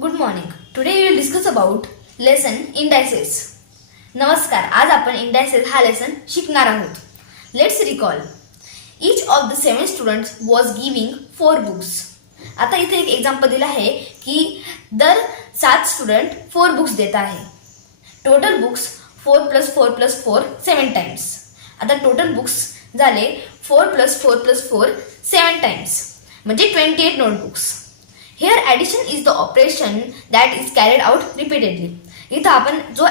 Good morning. Today we will discuss about lesson indices. नमस्कार. आज आपण इंडायसेस हा लेसन शिकणार आहोत. Let's recall. Each of the 7 students was giving 4 books. आता इथे एक एक्झाम्पल दिलं आहे की दर 7 स्टुडंट 4 बुक्स देत आहे. Total books 4 + 4 + 4 7 times. आता टोटल बुक्स झाले 4 + 4 + 4 7 टाइम्स म्हणजे 28 notebooks. Here addition is the operation that is carried out repeatedly. इथं आपण जो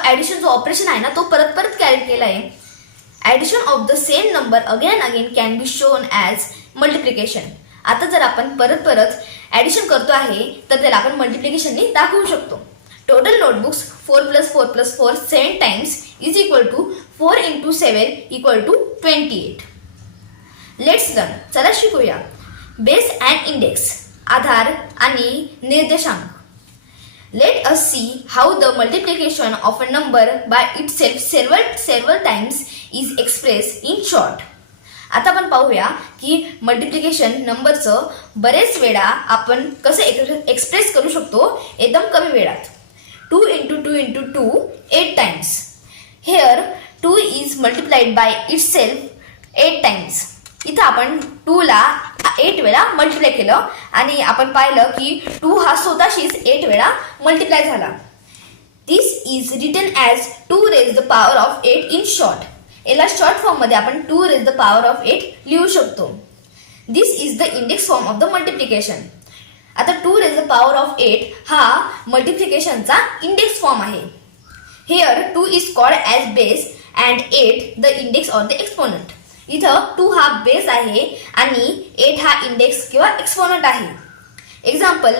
ऑपरेशन आहे ना तो परत परत कॅरी केला आहे. Addition of the same number again again can be shown as multiplication. आता जर आपण परत परत ॲडिशन करतो आहे तर त्याला आपण मल्टिप्लिकेशननी दाखवू शकतो. Total notebooks 4 + 4 + 4 7 times is equal to 4 × 7 = 28. Let's learn. चला शिकूया. Base and index. आधार आणि निर्देशांक. Let us see how the multiplication of a number by itself several times is express in short. आता आपण पाहूया की मल्टिप्लिकेशन नंबरचं बरेच वेळा आपण कसं एक्सप्रेस करू शकतो एकदम कमी वेळात. 2 × 2 × 2 8 times. Hair 2 is multiplied by itself 8 times. इथं आपण 2 ला 8 वेळा मल्टिप्लाय केलं आणि आपण पाहिलं की 2 हा स्वतःशीच 8 वेळा मल्टिप्लाय झाला. This is written as 2⁻⁸ in short. याला शॉर्ट फॉर्म मध्ये आपण 2⁻⁸ लिहू शकतो. This is the index form of the multiplication. आता 2⁻⁸ हा मल्टिप्लिकेशनचा इंडेक्स फॉर्म आहे. Here 2 is called as base and 8 the index or the exponent. इथं 2 हा बेस आहे आणि 8 हा इंडेक्स किंवा एक्सपोनंट आहे. Example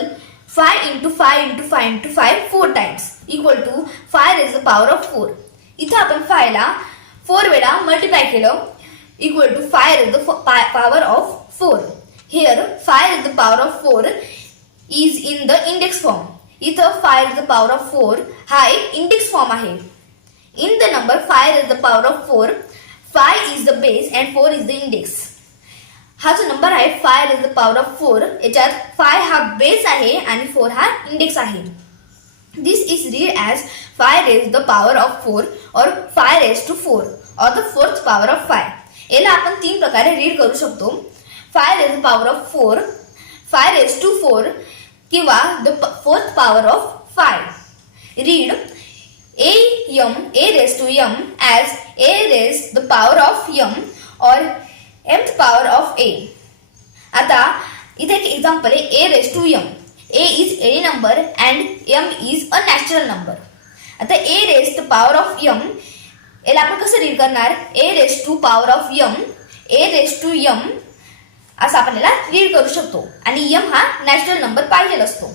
5 × 5 × 5 × 5 4 times equal to 5⁻⁴. इथं आपण 5 ला 4 वेळा मल्टिप्लाय केलं equal to 5⁻⁴. Here 5⁻⁴ is in the index form. इथं 5⁻⁴ हा एक इंडेक्स फॉर्म आहे. In the number 5⁻⁴, 5 is the base and 4 is the index. हा जो नंबर आहे 5⁻⁴, याच्यात 5 हा बेस आहे आणि 4 हा इंडेक्स आहे. दिस इज रीड ॲज 5⁻⁴ और 5⁴ और द 4th power of 5. याला आपण 3 प्रकारे रीड करू शकतो. 5⁻⁴, 5⁴ किंवा the 4th power of 5. Read a⁻m as a⁻⁴ or mth power of a. आता इथे एक एक्झाम्पल आहे a⁻m. a is any number and m is a natural number. आता a⁻m याला आपण कसं रीड करणार? a⁻m असं आपण याला रीड करू शकतो आणि m हा नॅचरल नंबर पाहिजे असतो.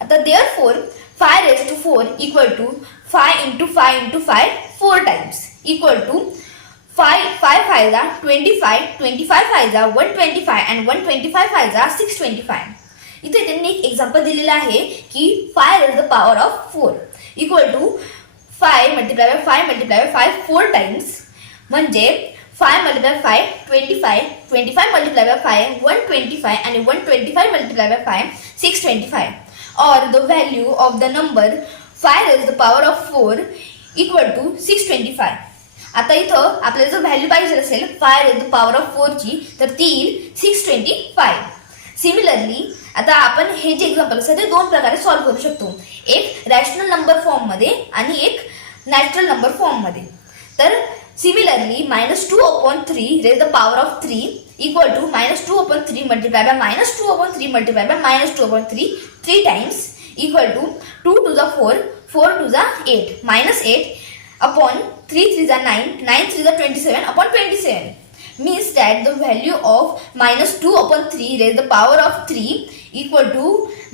आता therefore 5⁴ equal to 5 × 5 × 5 4 times equal to 5 5 25, 25 125 and 125 625. इथे त्यांनी एक एक्झाम्पल दिलेलं आहे की 5⁻⁴ इक्वल टू 5 × 5 4 टाइम्स म्हणजे 5 × 5 25, 25 × 5 125 आणि 125 × 5 625. or the value of the number 5⁻⁴ equal to 625. आता इथं आपल्याला जर व्हॅल्यू पाहिजे असेल 5⁻⁴ ची तर ती येईल 625. सिमिलरली आता आपण हे जे एक्झाम्पल असतं ते 2 प्रकारे सॉल्व्ह करू शकतो. एक रॅशनल नंबर फॉर्म मध्ये आणि एक नॅचरल नंबर फॉर्म मध्ये. तर similarly -2/3 equal to -2/3 multiplied by -2/3 multiplied by -2/3 3 times equal to 2 to the 4, 4 to the 8, -8 upon 3 3 the 9, 9 3 the 27 upon 27. Means that the value of -2/3 equal to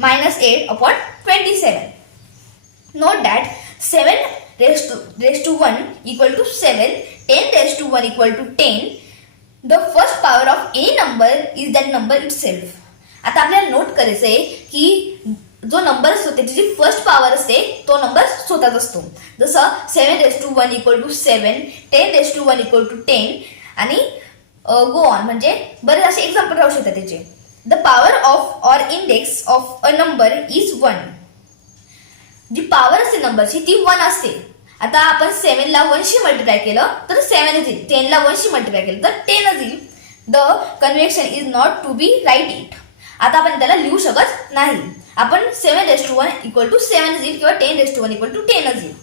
-8 upon 27. Note that 7⁻1 equal to 7, 10⁻1 equal to 10. The first power of a number is that number itself. आता आपल्याला note करायचं आहे की जो number असतो त्याची जी first power असते तो नंबर स्वतःच असतो. जसं 7⁻1 equal to 7, 10⁻1 equal to 10 आणि गो ऑन म्हणजे बरेच असे एक्झाम्पल राहू शकतात त्याचे. The power of or index of a number is 1. जी पॉवर असते नंबरची ती 1 असते. आता आपण 7 ला 1 शी मल्टिप्लाय केलं तर 7 येईल. 10 ला 1 शी मल्टिप्लाय केलं तर 10 येईल. The convention is not to be write it. आता आपण त्याला लिहू शकत नाही. आपण 7:1 इक्वल टू 7 येईल किंवा 10:1 इक्वल टू 10 येईल.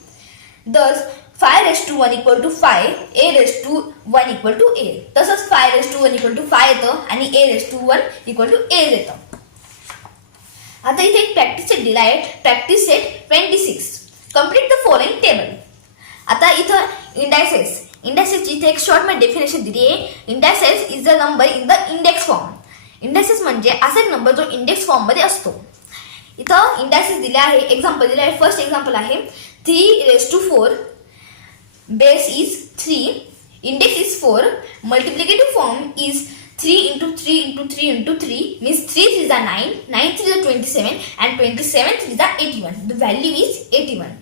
दस 5:1 equal to 5, a:1 equal to a. तसंच 5:1 इक्वल टू 5 येतं आणि a:1 इक्वल टू a येतं. आता इथे एक प्रॅक्टिस सेट दिला आहे, practice set 26. Complete the following table. आता इथं इंडायसेसची इथे एक शॉर्ट मध्ये डेफिनेशन दिली आहे. Indices is the number in the index form. Indices म्हणजे असा एक नंबर जो इंडेक्स फॉर्म मध्ये असतो. इथं इंडायसेस दिले आहे, एक्झाम्पल दिले आहे. फर्स्ट एक्झाम्पल आहे 3:4, base is 3, index is 4, multiplicative form is 3 into 3 into 3 into 3 means 3 3s are 9, 9 3s are 27 and 27 3s are 81. The value is 81.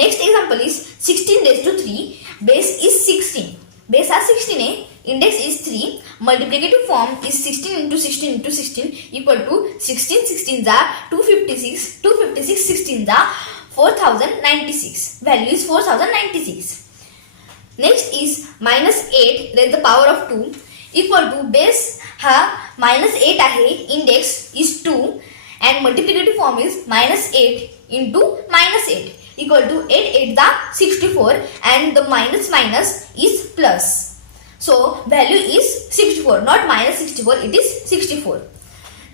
Next example is 16:3, base is 16. Base are 16 है, index is 3, multiplicative form is 16 into 16 into 16 equal to 16 16s are 256, 256 16s are 4096. Value is 4096. Next is -8 raised the power of 2 equal to base हा -8 आहे, index is 2 and multiplicative form is -8 into -8 equal to 8 8 दा 64 and the minus is plus. So value is 64, not -64, it is 64.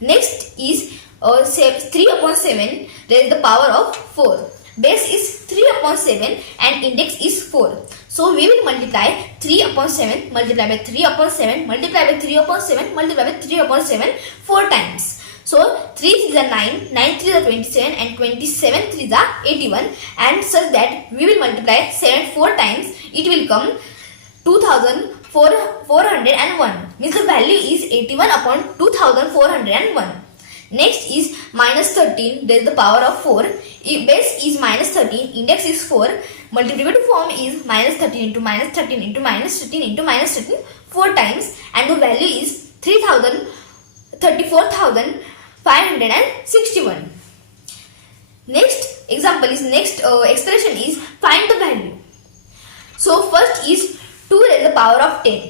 Next is 3/7 raised the power of 4. Base is 3/7 and index is 4. So we will multiply 3/7 multiply by 3/7 multiply by 3/7 multiply by 3/7 4 times. So 3 3s are 9, 9 3s are 27 and 27 3s are 81, and such that we will multiply 7 4 times. It will come 2401. Means the value is 81 upon 2401. Next is -13 raised the power of 4. Base is -13, index is 4, multiplicative form is -13 into -13 into -13 into -13 4 times, and the value is 34,561. Next example is expression is find the value. So first is 2 raised the power of 10,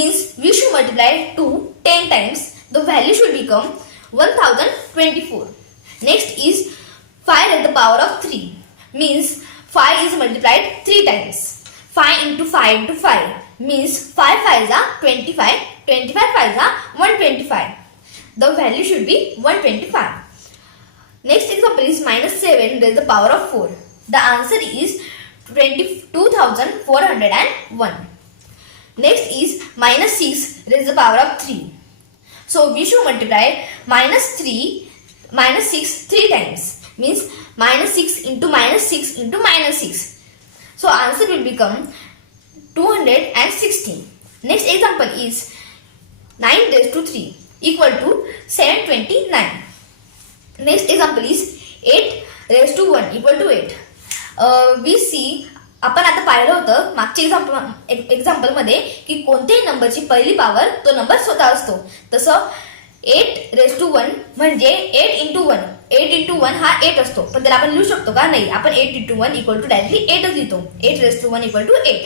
means we should multiply 2 10 times. The value should become 1024. Next is 5 raised the power of 3, means 5 is multiplied 3 times. 5 into 5 into 5 means 5 5s are 25, 25 5s are 125. The value should be 125. Next example is -7 raised the power of 4. The answer is 22,401. Next is -6 raised the power of 3. So we should multiply -6 3 times, means -6 into -6 into -6. So answer will become 216. Next example is 9:3 equal to 729. Next example is 8:1 equal to 8. We see, आपण आता पाहिलं होतं मागच्या example मध्ये की कोणत्याही नंबरची पहिली पॉवर तो नंबर स्वतः असतो. तसं 8:1 म्हणजे 8 into 1. 8 into 1 हा 8 असतो, पण त्याला आपण लिहू शकतो का? नाही. आपण 8 into 1 इक्वल टू डायरेक्टली 8च लिहितो. 8:1 equal to 8.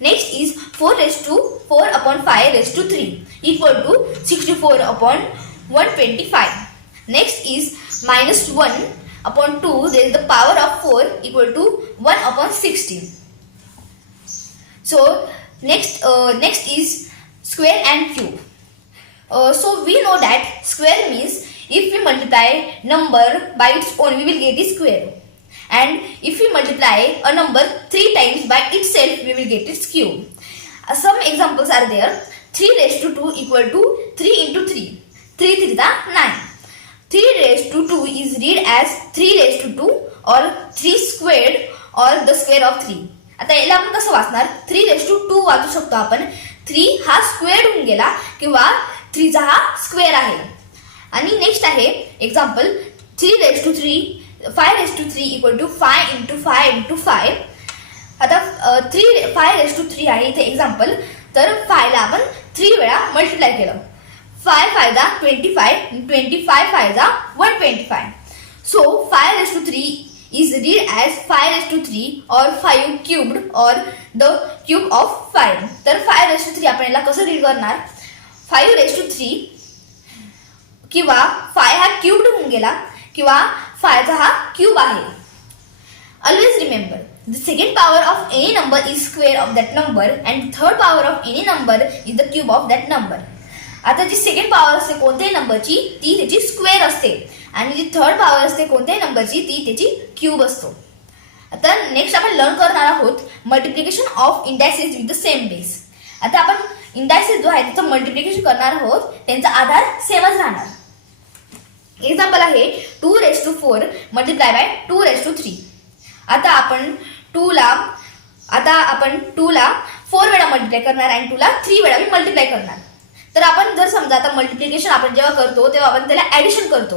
Next is 4/4/5/3 equal to 64/125. Next is -1/2 raised the power of 4 equal to 1/16. So next is square and cube. So we know that square means if we multiply number by its own we will get a square, and if we multiply a number 3 times by itself we will get its cube. Some examples are there. 3/2 equal to 3 into 3. 3 3 is 9. 3/2 is read as 3/2 or 3 squared or the square of 3. आता याला आपण कसं वाचणार? 3/2 वाचू शकतो आपण. 3 हा square होऊन गेला किंवा 3 चा हा स्क्वेअर आहे. आणि नेक्स्ट आहे example 3/3 5/3 equal to 5 into 5 into 5. आता 5/3 आहे इथे एक्झाम्पल. तर 5 ला आपण 3 वेळा मल्टिप्लाय केलं. 5 5 25, 25 5 125. So 5/3 is read as 5 raised to 3 or 5 cubed or the cube of 5. तर 5 raised to 3 आपण याला कसं रीड करणार? 5 raised to 3 किंवा 5 हा क्यूब्ड होऊन गेला किंवा 5 चा हा क्यूब आहे. Always remember, the second power of any number is square of that number and third power of any number is the cube of that number. आता जी सेकंड पॉवर असते कोणत्याही नंबरची ती त्याची स्क्वेअर असते आणि जी थर्ड पॉवर असते कोणत्याही नंबरची ती त्याची क्यूब असतो. आता नेक्स्ट आपण लर्न करणार आहोत multiplication of indices with the same base. आता आपण इंडायसेस जो आहे त्याचं मल्टिप्लिकेशन करणार आहोत, त्यांचा आधार सेमच राहणार. एक्झाम्पल आहे 2 raised to 4 multiply by 2 raised to 3. आता आपण 2 ला 4 वेळा मल्टिप्लाय करणार आणि 2 ला 3 वेळा मल्टिप्लाय करणार. तर आपण जर समजा आता मल्टिप्लिकेशन आपण जेव्हा करतो तेव्हा आपण त्याला ऍडिशन करतो,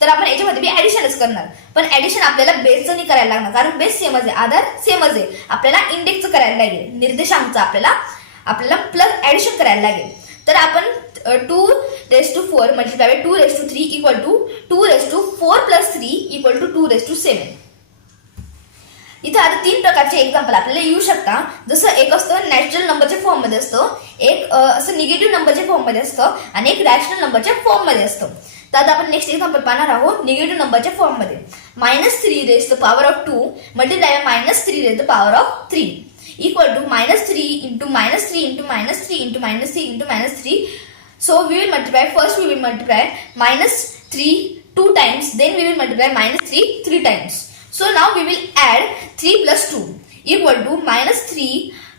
तर आपण याच्यामध्ये बी ऍडिशनच करणार. पण ऍडिशन आपल्याला बेसचं नाही करायला लागणार कारण बेस सेमच आहे, आधार सेमच आहे. आपल्याला इंडेक्सचं करायला लागेल, निर्देशांकचं आपल्याला प्लस ऍडिशन करायला लागेल. तर आपण 2 raised to 4 multiply by 2 raised to 3 equal to 2 raised to 4 plus 3 equal to 2 raised to 7. इथे आता 3 प्रकारचे एक्झाम्पल आपल्याला येऊ शकता. जसं एक असतं नॅचरल नंबरच्या फॉर्म मध्ये असतं, एक असं निगेटिव्ह नंबरच्या फॉर्म मध्ये असतं आणि एक रॅशनल नंबरच्या फॉर्म मध्ये असतं. तर आता आपण नेक्स्ट एक्झाम्पल पाहणार आहोत निगेटिव्ह नंबरच्या फॉर्म मध्ये. -3 raised to the power of 2 multiply by -3 raised to the power of 3 equal to -3 into -3 into -3 into -3 into -3. So we will multiply, first we will multiply -3 2 times, then we will multiply -3 3 times. So now we will add 3 plus 2 equal to -3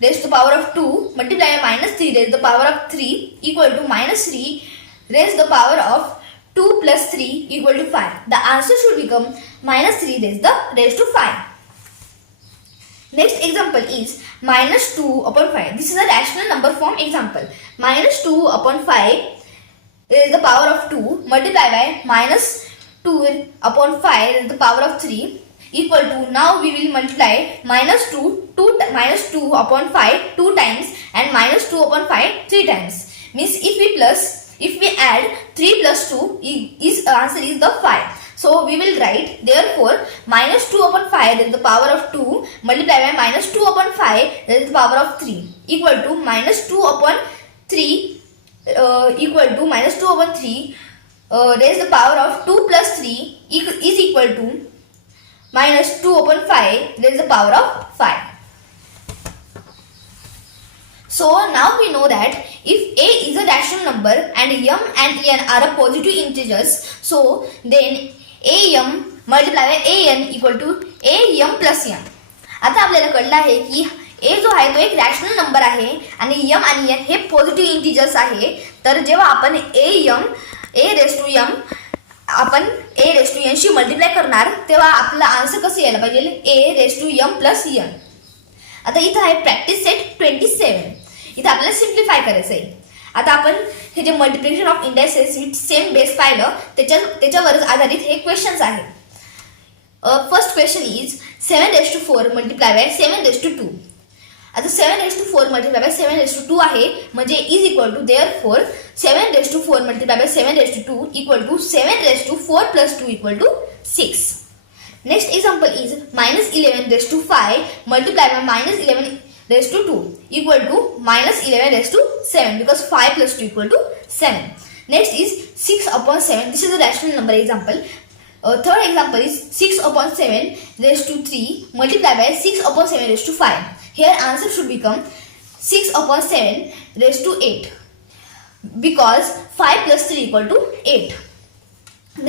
raised to the power of 2 multiply by -3 raised to the power of 3 equal to -3 raised to the power of 2 plus 3 equal to 5. The answer should become -3 raised to 5. Next example is -2 upon 5. This is a rational number form example. -2 upon 5 raised to the power of 2 multiply by -2 upon 5 raised to the power of 3 equal to, now we will multiply -2 upon 5 2 times and -2 upon 5 3 times. Means if we add 3 plus 2 answer is the 5. So we will write therefore -2 upon 5 raised to the power of 2 multiply by -2 upon 5 raised to the power of 3 equal to -2 upon 3 equal to -2 upon 3 raised to the power of 2 plus 3 is equal to -2 upon 5 raised to the power of 5. So now we know that if a is a rational number and m and n are a positive integers, so then am multiply by an equal to am plus n. आता आपल्याला कळलं आहे की a जो आहे तो एक rational number आहे आणि m आणि n हे पॉझिटिव्ह इंटिजर्स आहे. तर जेव्हा आपण a raised to m आपण a raised to n she multiply करणार तेव्हा आपला आन्सर कसं यायला पाहिजे, a raised to m plus n. आता इथं आहे प्रॅक्टिस सेट 27. इथं आपल्याला सिम्प्लिफाय करायचं आहे. आता आपण हे जे multiplication of indices with same base पाहिलं त्याच्यावरच आधारित हे क्वेश्चन्स आहेत. First question is 7 raised to 4 multiply by 7 raised to 2. आता 7 raised to 4 multiply by 7 raised to 2 आहे म्हणजे is equal to therefore 7 raised to 4 multiply by 7 raised to 2 equal to 7 raised to 4 plus 2 equal to 6. Next example is -11 raised to 5 multiply by -11 raised to 2 equal to -11 raised to 7 because 5 plus 2 equal to 7. Next is 6 upon 7. This is a rational number example. Third example is 6 upon 7 raised to 3 multiply by 6 upon 7 raised to 5. Here answer should become 6 upon 7 raised to 8 because 5 plus 3 equal to 8.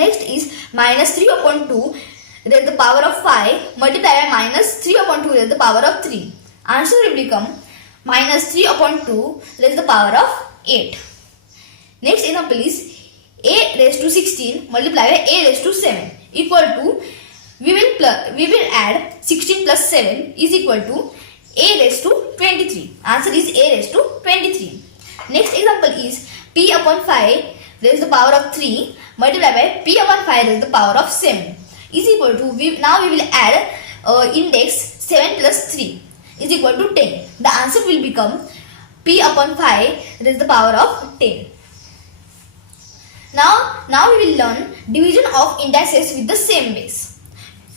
Next is -3 upon 2 raised to the power of 5 multiply by -3 upon 2 raised to the power of 3. Answer will become -3 upon 2 raised to the power of 8. Next example is a raised to 16 multiply by a raised to 7 equal to, we will add 16 plus 7 is equal to a raised to 23. Answer is a raised to 23. Next example is p upon 5 raised to the power of 3 multiply by p upon 5 raised to the power of 7 is equal to, now we will add index 7 plus 3 is equal to 10. The answer will become p upon 5 raised to the power of 10. Now we will learn division of indices with the same base.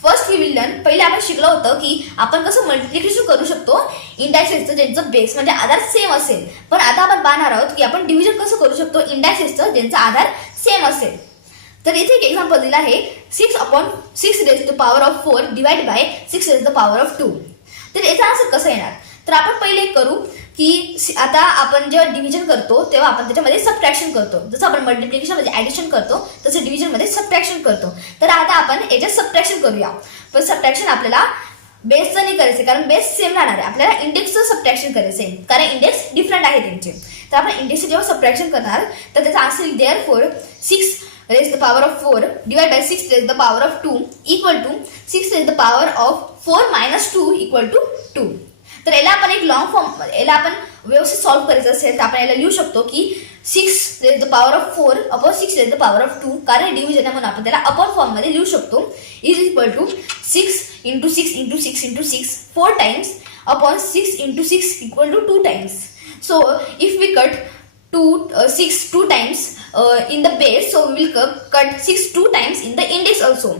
First we will learn. पहिले आपण शिकलो होतं की आपण कसं multiplication करू शकतो इंडायसेसचं ज्यांचं बेस म्हणजे आधार सेम असेल. पण आता आपण पाहणार आहोत की आपण डिव्हिजन कसं करू शकतो इंडायसेसचं ज्यांचा आधार सेम असेल. तर इथे एक एक्झाम्पल दिलं आहे 6/6 raised to the power of 4 divide by 6 raised to the power of 2. तर याचा आन्सर कसं येणार. तर आपण पहिले करू की आता आपण जेव्हा डिव्हिजन करतो तेव्हा आपण त्याच्यामध्ये सबट्रॅक्शन करतो. जसं आपण मल्टिप्लिकेशन मध्ये ऍडिशन करतो तसं डिव्हिजन मध्ये सबट्रॅक्शन करतो. तर आता आपण याच्यात सबट्रॅक्शन करूया. पण सबट्रॅक्शन आपल्याला बेसचं नाही करायचं कारण बेस सेम राहणार आहे. आपल्याला इंडेक्सचं सबट्रॅक्शन करायचं आहे कारण इंडेक्स डिफरंट आहे त्यांचे. तर आपण इंडेक्सचं जेव्हा सबट्रॅक्शन करणार तर त्याचा आन्सर येईल therefore 6 raised to the power of 4 divided by 6 raised to the power of 2 equal to 6 raised to the power of 4 minus 2 equal to 2. तर याला आपण एक लॉंग फॉर्म याला आपण व्यवस्थित सॉल्व्ह करायचं असेल तर आपण याला लिहू शकतो की 6 raised to the power of 4 upon 6 raised to the power of 2 कारण डिव्हिजन म्हणून आपण त्याला अपॉन फॉर्म मध्ये लिहू शकतो is equal to 6 into 6 into 6 into 6 4 times upon 6 into 6 equal to 2 times. So if we cut 6 2 times in the base, so we will cut 6 2 times in the index also.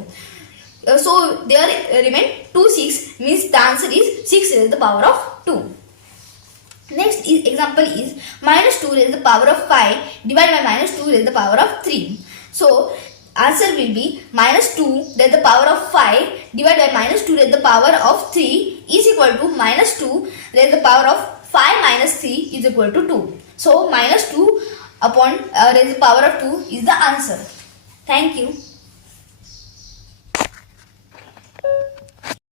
So there remain 2 6 means the answer is 6 raised to the power of 2. Next example is minus 2 raised to the power of 5 divided by minus 2 raised to the power of 3. So answer will be minus 2 raised to the power of 5 divided by minus 2 raised to the power of 3 is equal to minus 2 raised to the power of 5 minus 3 is equal to 2. So minus 2 upon raised to the power of 2 is the answer. Thank you.